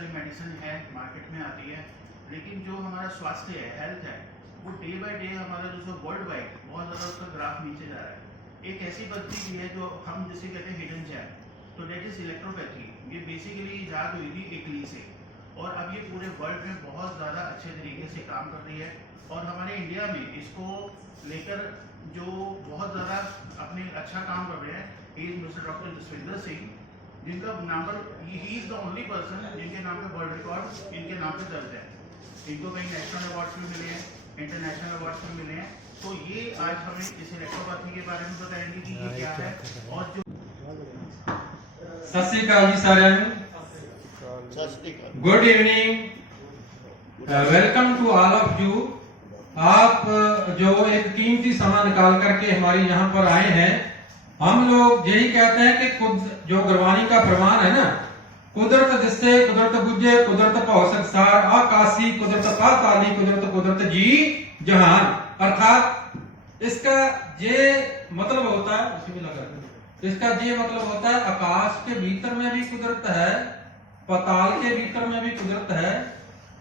सारी मेडिसिन है मार्केट में आती है, लेकिन जो हमारा स्वास्थ्य है, हेल्थ है, वो डे बाय डे हमारा जो वर्ल्ड वाइड बहुत ज़्यादा उसका ग्राफ नीचे जा रहा है। एक ऐसी पद्धति भी है जो हम जिसे कहते हैं हिडन जैम, तो डेट इज इलेक्ट्रोपैथी। ये बेसिकली ईजाद हुई थी इटली से और अब ये पूरे वर्ल्ड में बहुत ज़्यादा अच्छे तरीके से काम कर रही है। और हमारे इंडिया में इसको लेकर जो बहुत ज़्यादा अपने अच्छा काम कर रहे हैं he is mister doctor Jaswinder Singh, जिनका नाम पर he is the only person जिनके नाम पे वर्ल्ड रिकॉर्ड इनके नाम पे दर्ज है। इनको कई नेशनल अवार्ड्स भी मिले हैं, इंटरनेशनल अवार्ड्स भी मिले हैं। तो ये आज हमें इस इलेक्ट्रोपैथी के बारे में बताएंगे कि ये क्या है। और जो सत श्री अकाल जी साਰਿਆਂ ਨੂੰ, good evening, welcome to all of you. आप जो एक कीमती समय निकाल करके हमारी यहाँ पर आए हैं, हम लोग यही कहते हैं कि खुद जो गुरबानी का फरमान है ना, कुदरत दिसे कुदरत बुझे कुदरत भौ संसार आकाशी कुदरत पाताली कुदरत कुदरत जी जहान। अर्थात इसका ये मतलब होता है, इसका ये मतलब होता है आकाश के भीतर में भी कुदरत है, पाताल के भीतर में भी कुदरत है,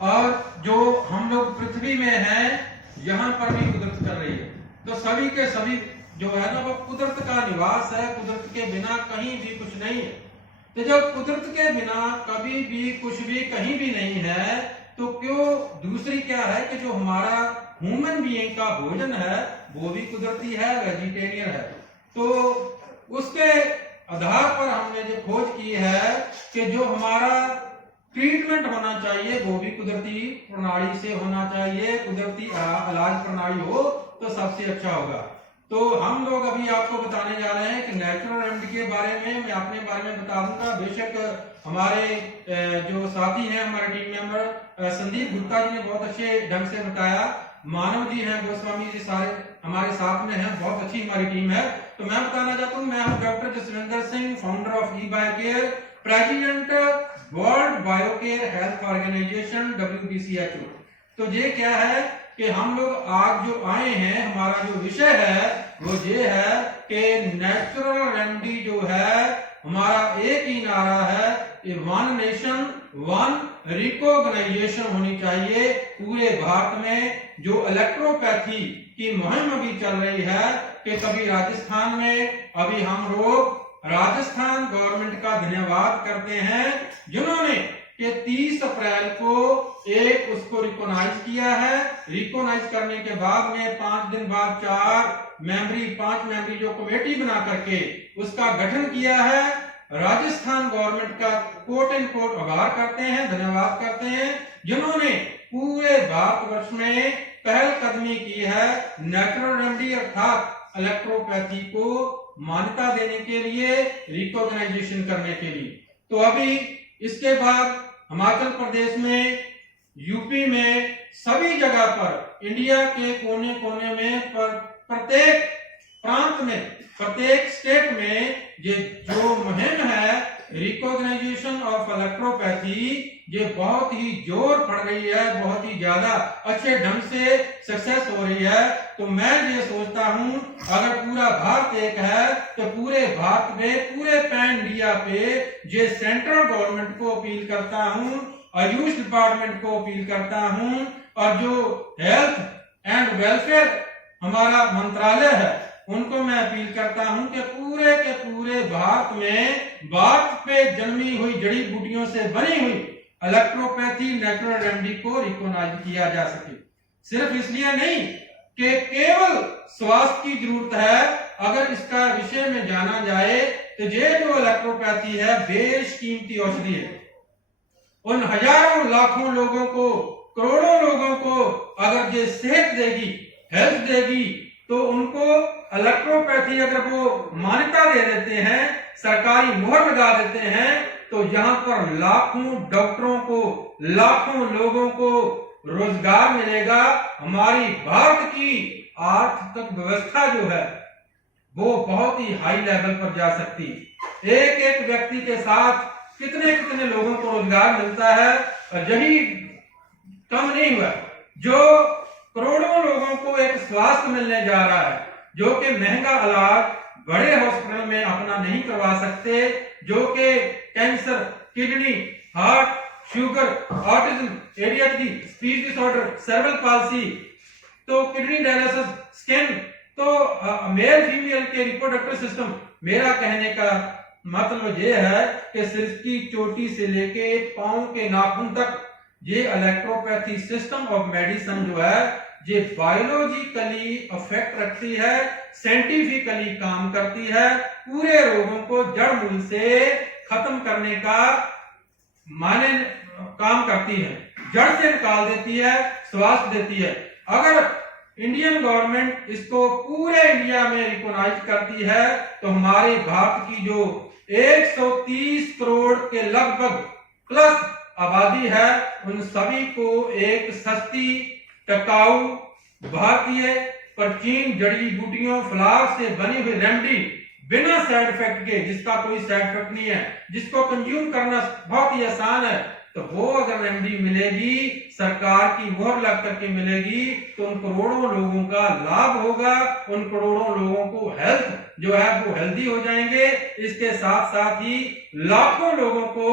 और जो हम लोग पृथ्वी में हैं यहाँ पर भी कुदरत कर रही है। तो सभी के सभी जो है ना वो कुदरत का निवास है, कुदरत के बिना कहीं भी कुछ नहीं है। तो जब कुदरत के बिना कभी भी कुछ भी कहीं भी नहीं है, तो क्यों दूसरी क्या है कि जो हमारा ह्यूमन बीइंग का भोजन है वो भी कुदरती है, वेजिटेरियन है। तो उसके आधार पर हमने जो खोज की है कि जो हमारा ट्रीटमेंट होना चाहिए वो भी कुदरती प्रणाली से होना चाहिए, कुदरती इलाज प्रणाली हो तो सबसे अच्छा होगा। तो हम लोग अभी आपको बताने जा रहे हैं कि नेचुरल रेमेडी के बारे में मैं अपने बारे में बता दूंगा। बेशक हमारे जो साथी हैं, हमारे टीम मेंबर संदीप गुप्ता जी ने बहुत अच्छे ढंग से बताया, मानव जी हैं, गोस्वामी जी सारे हमारे साथ में हैं, बहुत अच्छी हमारी टीम है। तो मैं बताना चाहता हूँ, मैं हूँ doctor Jaswinder Singh, founder of eBioCare, president world biocare health organisation WBCHO। तो ये क्या है कि हम लोग आज जो आए हैं, हमारा जो विषय है वो ये है कि नेचुरल रेमेडी जो है हमारा एक ही नारा है, वन नेशन वन रिकॉग्नाइजेशन होनी चाहिए पूरे भारत में। जो इलेक्ट्रोपैथी की मुहिम अभी चल रही है कि कभी राजस्थान में, अभी हम लोग राजस्थान गवर्नमेंट का धन्यवाद करते हैं जिन्होंने कि 30 अप्रैल को एक उसको रिकॉग्नाइज किया है। रिकॉग्नाइज करने के बाद में 5 दिन बाद 5 मेंबरी जो कमेटी बना करके उसका गठन किया है। राजस्थान गवर्नमेंट का कोट एंड कोट आभार करते हैं, धन्यवाद करते हैं, जिन्होंने पूरे भारतवर्ष में पहल कदमी की है नेचुरल रेमेडी अर्थात इलेक्ट्रोपैथी को मान्यता देने के लिए, रिकॉग्नाइजेशन करने के लिए। तो अभी इसके बाद हिमाचल प्रदेश में, यूपी में, सभी जगह पर, इंडिया के कोने कोने में, प्रत्येक प्रांत में, प्रत्येक स्टेट में ये जो मुहिम है रिकॉग्नाइजेशन ऑफ इलेक्ट्रोपैथी, ये बहुत ही जोर पड़ रही है, बहुत ही ज्यादा अच्छे ढंग से सक्सेस हो रही है। तो मैं ये सोचता हूं अगर पूरा भारत एक है तो पूरे भारत में, पूरे पैन इंडिया पे ये सेंट्रल गवर्नमेंट को अपील करता हूं, आयुष डिपार्टमेंट को अपील करता हूं, और जो हेल्थ एंड वेलफेयर हमारा मंत्रालय है उनको मैं अपील करता हूं कि पूरे के पूरे भारत में बात पे जन्मी हुई जड़ी बूटियों से बनी हुई इलेक्ट्रोपैथी नेचुरल रेमेडी को रिकॉग्नाइज किया जा सके। सिर्फ इसलिए नहीं कि केवल स्वास्थ्य की जरूरत है, अगर इसका विषय में जाना जाए तो ये जो इलेक्ट्रोपैथी है बेशकीमती औषधि है। उन हजारों लाखों लोगों को, करोड़ों लोगों को अगर ये सेहत देगी, हेल्थ देगी, तो उनको इलेक्ट्रोपैथी अगर वो मान्यता दे देते हैं, सरकारी मोहर लगा देते हैं, तो यहाँ पर लाखों डॉक्टरों को, लाखों लोगों को रोजगार मिलेगा। हमारी भारत की आर्थिक व्यवस्था जो है वो बहुत ही हाई लेवल पर जा सकती। एक एक व्यक्ति के साथ कितने कितने लोगों को रोजगार मिलता है, और यही कम नहीं हुआ, जो करोड़ों लोगों को एक स्वास्थ्य मिलने जा रहा है, जो कि महंगा इलाज बड़े हॉस्पिटल में अपना नहीं करवा सकते, जो कि cancer, kidney, heart, sugar, autism, ADHD, speech disorder, cerebral palsy, तो किडनी डायलिसिस, स्किन, तो मेल फीमेल के रिप्रोडक्टिव सिस्टम। मेरा कहने का मतलब ये है कि सिर की चोटी से लेके पांव के नाखून तक ये इलेक्ट्रोपैथी सिस्टम ऑफ मेडिसिन जो है ये बायोलॉजिकली अफेक्ट रखती है, साइंटिफिकली काम करती है, पूरे रोगों को जड़ मूल से खत्म करने का माने काम करती है, जड़ से निकाल देती है, स्वास्थ्य देती है। अगर इंडियन गवर्नमेंट इसको पूरे इंडिया में रिकॉग्नाइज करती है तो हमारे भारत की जो 130 करोड़ के लगभग प्लस आबादी है उन सभी को एक सस्ती, टिकाऊ, भारतीय प्राचीन जड़ी बूटियों, फ्लावर से बनी हुई रेमेडी बिना साइड इफेक्ट के, जिसका कोई साइड इफेक्ट नहीं है, जिसको कंज्यूम करना बहुत ही आसान है, तो वो अगर रेमेडी मिलेगी, सरकार की मोहर लग करके मिलेगी, तो उन करोड़ों लोगों का लाभ होगा, उन करोड़ों लोगों को हेल्थ जो है वो हेल्दी हो जाएंगे। इसके साथ साथ ही लाखों लोगों को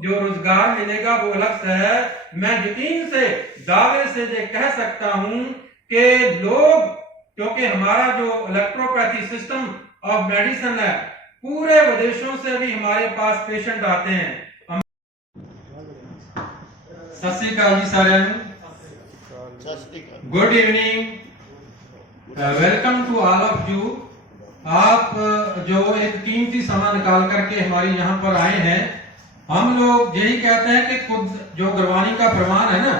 जो रोजगार मिलेगा वो अलग से है। मैं यकीन से दावे से ये कह सकता हूं कि लोग, क्योंकि हमारा जो इलेक्ट्रोपैथी सिस्टम ऑफ मेडिसिन है, पूरे विदेशों से भी हमारे पास पेशेंट आते हैं। सत श्री अकाल जी साਰਿਆਂ ਨੂੰ, good evening, welcome to all of you. आप जो एक कीमती समय निकाल करके हमारी यहाँ पर आए हैं, हम लोग यही कहते हैं कि खुद जो गुरबानी का फरमान है ना,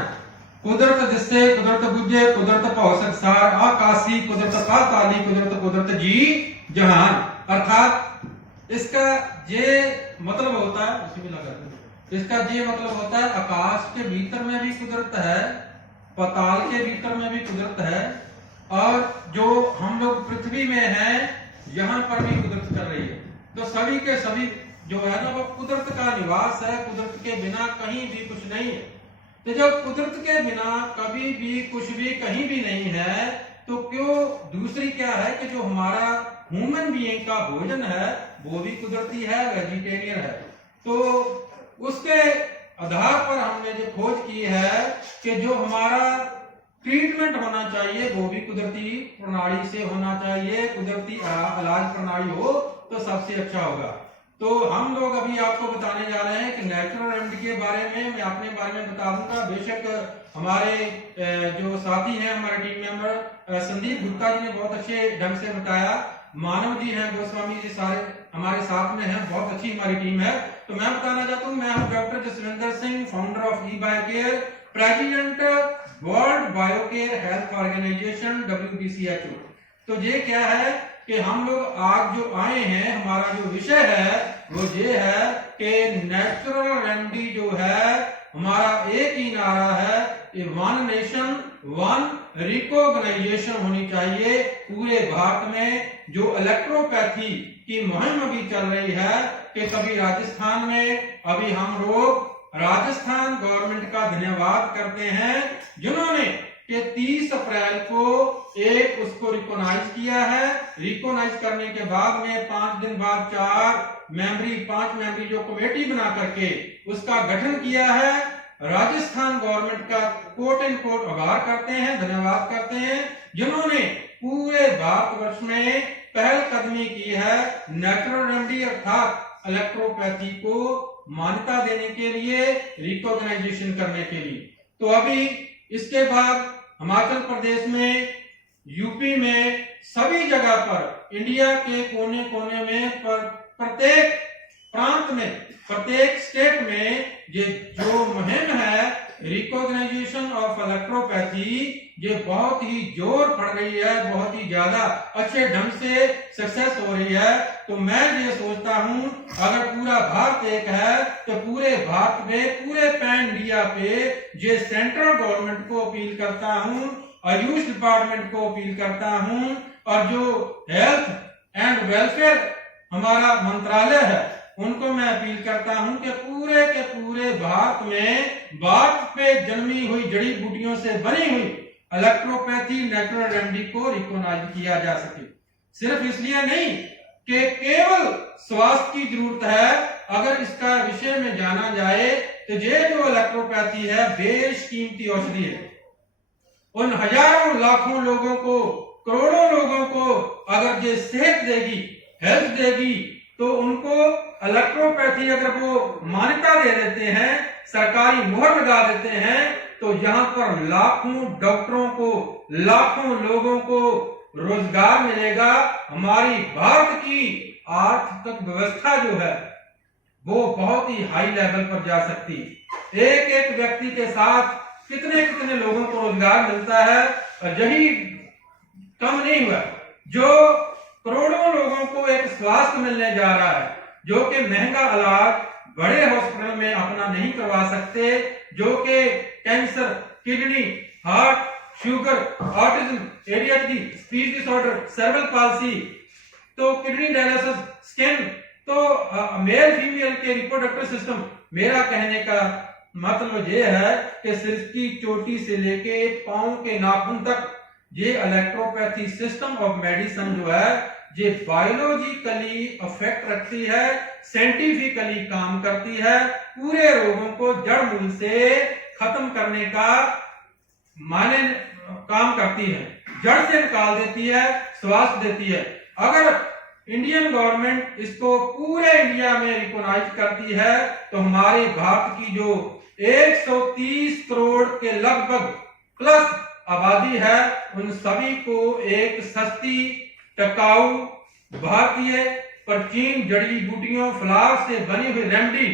कुदरत दिसे कुदरत बुझे कुदरत भौ संसार आकाशी कुदरत पाताली कुदरत कुदरत जी जहान, अर्थात इसका ये मतलब होता है, इसका ये मतलब होता है आकाश के भीतर में भी कुदरत है, पाताल के भीतर में भी कुदरत है, और जो हम लोग पृथ्वी में हैं यहाँ पर भी कुदरत कर रही है। तो सभी के सभी जो है ना वो कुदरत का निवास है, कुदरत के बिना कहीं भी कुछ नहीं है। तो जब कुदरत के बिना कभी भी कुछ भी कहीं भी नहीं है, तो क्यों दूसरी क्या है कि जो हमारा ह्यूमन बीइंग का भोजन है वो भी कुदरती है, वेजिटेरियन है। तो उसके आधार पर हमने जो खोज की है कि जो हमारा ट्रीटमेंट होना चाहिए वो भी कुदरती प्रणाली से होना चाहिए, कुदरती इलाज प्रणाली हो तो सबसे अच्छा होगा। तो हम लोग अभी आपको बताने जा रहे हैं कि नेचुरल रेमेडी के बारे में, मैं अपने बारे में बता दूंगा। बेशक हमारे जो साथी हैं, हमारे टीम मेंबर संदीप गुप्ता जी ने बहुत अच्छे ढंग से बताया, मानव जी हैं, गोस्वामी जी सारे हमारे साथ में हैं, बहुत अच्छी हमारी टीम है। तो मैं बताना चाहता हूँ, मैं हूँ doctor Jaswinder Singh, founder of eBioCare, president world biocare health organisation WBCHO। तो ये क्या है कि हम लोग आज जो आए हैं, हमारा जो विषय है वो ये है कि नेचुरल रेमेडी जो है हमारा एक ही नारा है, वन नेशन वन रिकॉग्नाइजेशन होनी चाहिए पूरे भारत में। जो इलेक्ट्रोपैथी की मुहिम अभी चल रही है कि कभी राजस्थान में, अभी हम लोग राजस्थान गवर्नमेंट का धन्यवाद करते हैं जिन्होंने कि 30 अप्रैल को एक उसको रिकॉग्नाइज किया है। रिकॉग्नाइज करने के बाद में 5 दिन बाद 5 मेंबरी जो कमेटी बना करके उसका गठन किया है। राजस्थान गवर्नमेंट का कोट एंड कोट आभार करते हैं, धन्यवाद करते हैं, जिन्होंने पूरे भारतवर्ष में पहल कदमी की है नेचुरल रेमेडी अर्थात इलेक्ट्रोपैथी को मान्यता देने के लिए, रिकॉग्नाइजेशन करने के लिए। तो अभी इसके बाद हिमाचल प्रदेश में, यूपी में, सभी जगह पर, इंडिया के कोने कोने में, प्रत्येक प्रांत में, प्रत्येक स्टेट में ये जो मुहिम है रिकॉग्नाइजेशन ऑफ इलेक्ट्रोपैथी, ये बहुत ही जोर पड़ रही है, बहुत ही ज्यादा अच्छे ढंग से सक्सेस हो रही है। तो मैं ये सोचता हूं अगर पूरा भारत एक है तो पूरे भारत में, पूरे पैन इंडिया पे ये सेंट्रल गवर्नमेंट को अपील करता हूं, आयुष डिपार्टमेंट को अपील करता हूं, और जो हेल्थ एंड वेलफेयर हमारा मंत्रालय है उनको मैं अपील करता हूं कि पूरे के पूरे भारत में भारत पे जन्मी हुई जड़ी बूटियों से बनी हुई इलेक्ट्रोपैथी नेचुरल रेमेडी को रिकॉग्नाइज किया जा सके। सिर्फ इसलिए नहीं कि केवल स्वास्थ्य की जरूरत है, अगर इसका विषय में जाना जाए तो ये जो इलेक्ट्रोपैथी है बेशकीमती औषधि है। उन हजारों लाखों लोगों को, करोड़ों लोगों को अगर ये सेहत देगी, हेल्थ देगी, तो उनको इलेक्ट्रोपैथी अगर वो मान्यता दे देते हैं, सरकारी मोहर लगा देते हैं, तो यहाँ पर लाखों डॉक्टरों को, लाखों लोगों को रोजगार मिलेगा। हमारी भारत की आर्थिक व्यवस्था जो है वो बहुत ही हाई लेवल पर जा सकती है। एक एक व्यक्ति के साथ कितने कितने लोगों को रोजगार मिलता है, और यही कम नहीं हुआ, जो करोड़ों लोगों को एक स्वास्थ्य मिलने जा रहा है, जो कि महंगा इलाज बड़े हॉस्पिटल में अपना नहीं करवा सकते, जो कि cancer, kidney, heart, sugar, autism, ADHD, speech disorder, cerebral palsy, तो किडनी डायलिसिस, स्किन, तो मेल फीमेल के रिप्रोडक्टिव सिस्टम। मेरा कहने का मतलब ये है कि सिर की चोटी से लेके पांव के नाखून तक ये इलेक्ट्रोपैथी सिस्टम ऑफ मेडिसिन जो है ये बायोलॉजिकली अफेक्ट रखती है, साइंटिफिकली काम करती है, पूरे रोगों को जड़ मूल से खत्म करने का माने काम करती है, जड़ से निकाल देती है, स्वास्थ्य देती है। अगर इंडियन गवर्नमेंट इसको पूरे इंडिया में रिकॉग्नाइज करती है, तो हमारे भारत की जो 130 करोड़ के लगभग प्लस आबादी है, उन सभी को एक सस्ती, टिकाऊ, भारतीय प्राचीन जड़ी बूटियों, फ्लावर से बनी हुई रेमेडी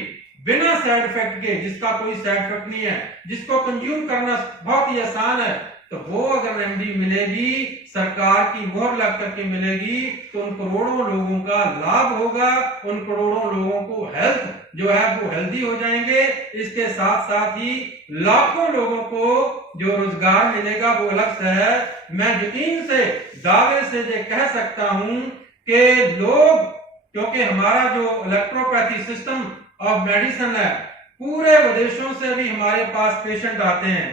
बिना साइड इफेक्ट के, जिसका कोई साइड इफेक्ट नहीं है, जिसको कंज्यूम करना बहुत ही आसान है, तो वो अगर रेमेडी मिलेगी, सरकार की मोहर लग करके मिलेगी, तो उन करोड़ों लोगों का लाभ होगा, उन करोड़ों लोगों को हेल्थ जो है वो हेल्दी हो जाएंगे। इसके साथ साथ ही लाखों लोगों को जो रोजगार मिलेगा वो अलग से है। मैं यकीन से, दावे से ये कह सकता हूं कि लोग, क्योंकि हमारा जो इलेक्ट्रोपैथी सिस्टम ऑफ मेडिसिन है, पूरे विदेशों से भी हमारे पास पेशेंट आते हैं,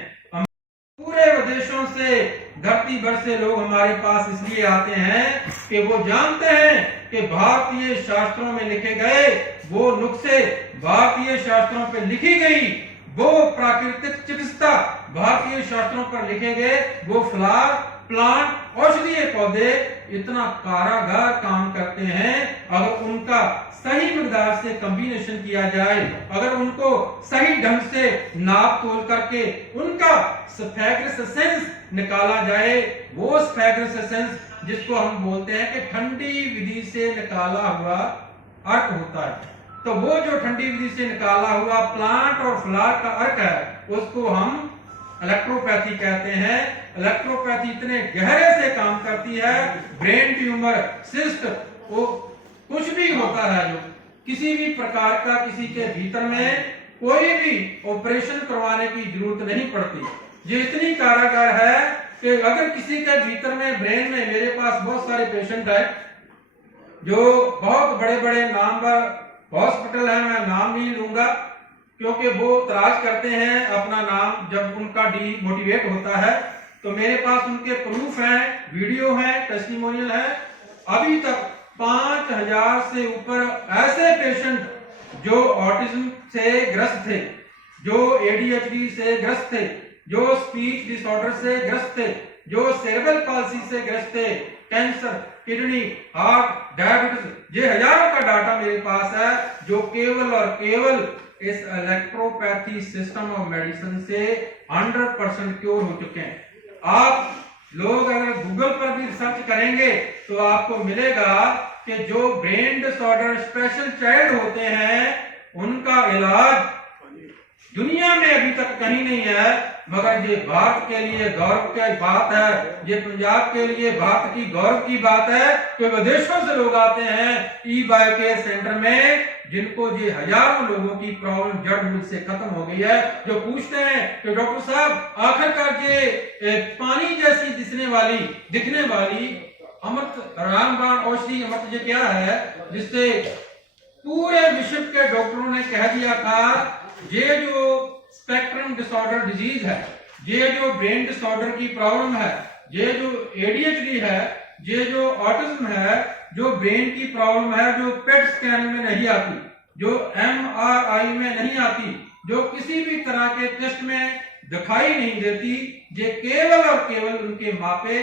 पूरे विदेशों से धरती भर से लोग हमारे पास इसलिए आते हैं कि वो जानते हैं कि भारतीय शास्त्रों में लिखे गए वो नुस्खे, भारतीय शास्त्रों पर लिखी गई वो प्राकृतिक चिकित्सा, भारतीय शास्त्रों पर लिखे गए वो फ्लावर, प्लांट, औषधीय पौधे इतना कारागार काम करते हैं। अगर उनका सही मिकदार से कॉम्बिनेशन किया जाए, अगर उनको सही ढंग से नाप तोल करके उनका स्फैग्रस एसेंस निकाला जाए, वो स्फैग्रस एसेंस जिसको हम बोलते हैं कि ठंडी विधि से निकाला हुआ अर्क होता है, तो वो जो ठंडी विधि से निकाला हुआ प्लांट और फ्लावर का अर्क है, उसको हम इलेक्ट्रोपैथी कहते हैं। इलेक्ट्रोपैथी इतने गहरे से काम करती है, ब्रेन ट्यूमर, सिस्ट, वो कुछ भी होता है, जो किसी भी प्रकार का किसी के भीतर में कोई भी ऑपरेशन करवाने की जरूरत नहीं पड़ती। ये इतनी कारागार है कि अगर किसी के भीतर में, ब्रेन में, मेरे पास बहुत सारे पेशेंट है जो बहुत बड़े बड़े नामवर हॉस्पिटल है, मैं नाम नहीं लूंगा क्योंकि वो तलाश करते हैं अपना नाम, जब उनका डीमोटिवेट होता है तो मेरे पास उनके प्रूफ हैं, वीडियो हैं, टेस्टिमोनियल है। अभी तक 5000 से ऊपर ऐसे पेशेंट जो ऑटिज्म से ग्रस्त थे, जो ADHD से ग्रस्त थे, जो स्पीच डिसऑर्डर से ग्रस्त थे, जो सेरेब्रल पाल्सी से ग्रस्त थे, कैंसर, किडनी, हार्ट, डायबिटीज, ये हजारों का डाटा मेरे पास है, जो केवल और केवल इस इलेक्ट्रोपैथी सिस्टम ऑफ मेडिसिन से 100% क्योर हो चुके हैं। आप लोग अगर गूगल पर भी सर्च करेंगे तो आपको मिलेगा कि जो ब्रेन डिसऑर्डर स्पेशल चाइल्ड होते हैं उनका इलाज दुनिया में अभी तक कहीं नहीं है, मगर ये भारत के लिए गौरव की बात है, ये पंजाब के लिए भारत की गौरव की बात है कि विदेशों से लोग आते हैं ई-बायो केयर सेंटर में, जिनको ये हजारों लोगों की प्रॉब्लम जड़ मूल से खत्म हो गई है, जो पूछते हैं कि डॉक्टर साहब आखिरकार ये पानी जैसी दिखने वाली अमृत रामबाण औषधि अमृत ये क्या है, जिससे पूरे विश्व के डॉक्टरों ने कह दिया था ये जो स्पेक्ट्रम डिसऑर्डर डिजीज है, ये जो ब्रेन डिसऑर्डर की प्रॉब्लम है, ये जो ADHD है, ये जो ऑटिज्म है, जो ब्रेन की प्रॉब्लम है, जो पेट स्कैन में नहीं आती, जो MRI में नहीं आती, जो किसी भी तरह के टेस्ट में दिखाई नहीं देती, ये केवल और केवल उनके मापे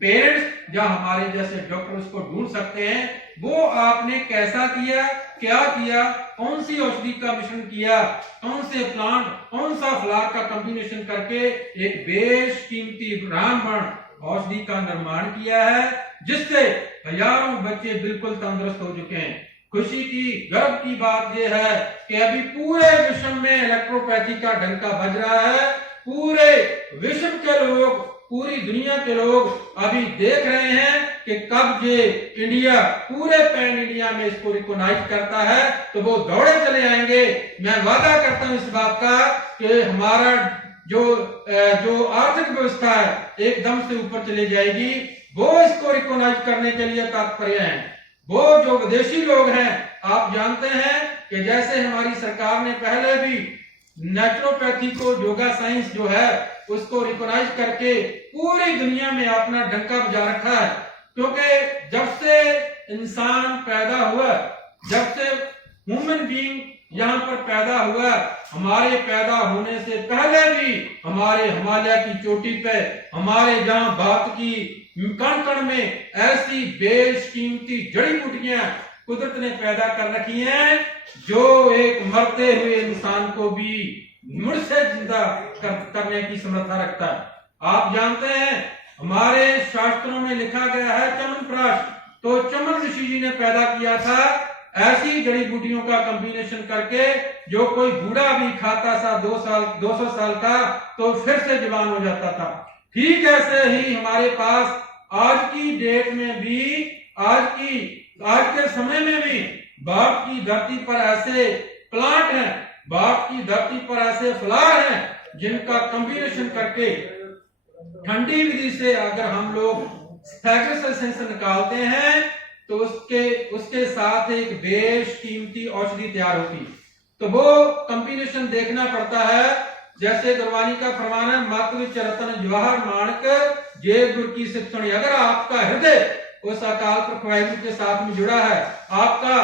पेरेंट्स या हमारे जैसे डॉक्टर उसको ढूंढ सकते हैं। वो आपने कैसा किया, क्या किया, कौन सी औषधि का मिश्रण किया, कौन से प्लांट, कौन सा फ्लावर का कॉम्बिनेशन करके एक बेशकीमती रामबाण औषधि का निर्माण किया है, जिससे हजारों बच्चे बिल्कुल तंदुरुस्त हो चुके हैं। खुशी की, गर्व की बात यह है कि अभी पूरे विश्व में इलेक्ट्रोपैथी का डंका बज रहा है। पूरे विश्व के लोग, पूरी दुनिया के लोग अभी देख रहे हैं कि कब ये इंडिया पूरे पैन इंडिया में इसको रिकॉग्नाइज करता है तो वो दौड़े चले आएंगे। मैं वादा करता हूं इस बात का कि हमारा जो आर्थिक व्यवस्था है एकदम से ऊपर चली जाएगी। वो इसको रिकॉग्नाइज करने के लिए तत्पर हैं। वो जो विदेशी लोग हैं, आप जानते हैं कि जैसे हमारी सरकार ने पहले भी नेचुरोपैथी को, योगा साइंस जो है उसको रिकॉग्नाइज करके पूरी दुनिया में अपना डंका बजा रखा है। क्योंकि जब से इंसान पैदा हुआ, जब से ह्यूमन बीइंग यहाँ पर पैदा हुआ, हमारे पैदा होने से पहले भी हमारे हिमालय की चोटी पे, हमारे जहाँ भारत की कण कण में ऐसी बेशकीमती जड़ी बूटियां कुदरत ने पैदा कर रखी हैं जो एक मरते हुए इंसान को भी मुड़ से जिंदा करने की समर्था रखता है। आप जानते हैं हमारे शास्त्रों में लिखा गया है चमनप्राश, तो चमन ऋषि जी ने पैदा किया था ऐसी जड़ी बूटियों का कॉम्बिनेशन करके जो कोई बूढ़ा भी खाता था 200 साल का तो फिर से जवान हो जाता था। ठीक ऐसे ही हमारे पास आज की डेट में भी, आज के समय में भी भारत की धरती पर ऐसे प्लांट हैं, भारत की धरती पर ऐसे फ्लावर हैं जिनका कॉम्बिनेशन करके ठंडी विधि से अगर हम लोग फ्रेग्रेंस निकालते हैं तो उसके साथ एक बेशकीमती औषधि तैयार होती। तो वो कॉम्बिनेशन देखना पड़ता है। जैसे गुरबानी का फरमान है, मातृ चरतन जवाहर माणक जे गुरु की सिद्धि। अगर आपका हृदय उस अकाल पुरख वाहिगुरु के साथ में जुड़ा है, आपका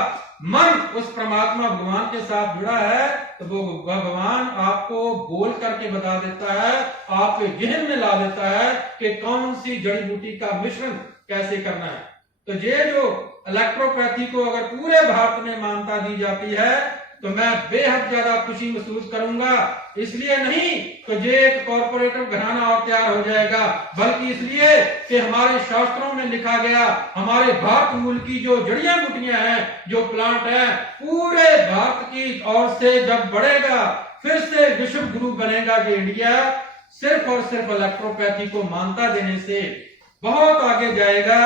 मन उस परमात्मा भगवान के साथ जुड़ा है, तो वो भगवान आपको बोल करके बता देता है, आपके जहन में ला देता है कि कौन सी जड़ी बूटी का मिश्रण कैसे करना है। तो ये जो इलेक्ट्रोपैथी को अगर पूरे भारत में मान्यता दी जाती है तो मैं बेहद ज्यादा खुशी महसूस करूंगा। इसलिए नहीं तो ये एक कॉर्पोरेटिव घराना और तैयार हो जाएगा, बल्कि इसलिए कि हमारे शास्त्रों में लिखा गया, हमारे भारत मूल की जो जड़ियां बूटियां हैं, जो प्लांट है, पूरे भारत की ओर से जब बढ़ेगा, फिर से विश्व गुरु बनेगा ये इंडिया। सिर्फ और सिर्फ इलेक्ट्रोपैथी को मान्यता देने से बहुत आगे जाएगा।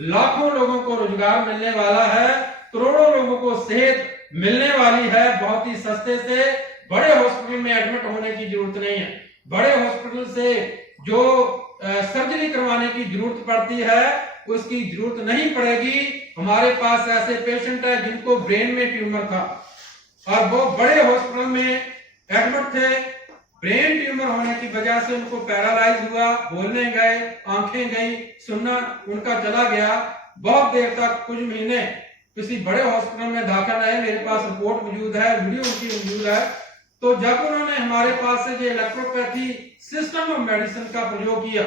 लाखों लोगों को रोजगार मिलने वाला है, करोड़ों लोगों को सेहत मिलने वाली है बहुत ही सस्ते से। बड़े हॉस्पिटल में एडमिट होने की जरूरत नहीं है। बड़े हॉस्पिटल से जो सर्जरी करवाने की जरूरत पड़ती है उसकी जरूरत नहीं पड़ेगी। हमारे पास ऐसे पेशेंट है जिनको ब्रेन में ट्यूमर था और वो बड़े हॉस्पिटल में एडमिट थे। ब्रेन ट्यूमर होने की वजह से उनको पैरालाइज हुआ, बोलने गए, आंखें गई, सुनना उनका चला गया। बहुत देर तक, कुछ महीने किसी बड़े हॉस्पिटल में दाखिल रहे। मेरे पास रिपोर्ट मौजूद है, वीडियो उनकी मौजूद है। तो जब उन्होंने हमारे पास से ये इलेक्ट्रोपैथी सिस्टम ऑफ मेडिसिन का प्रयोग किया,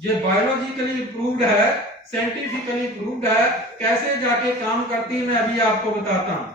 ये बायोलॉजिकली प्रूव्ड है, साइंटिफिकली प्रूव्ड है, कैसे जाके काम करती है मैं अभी आपको बताता हूं।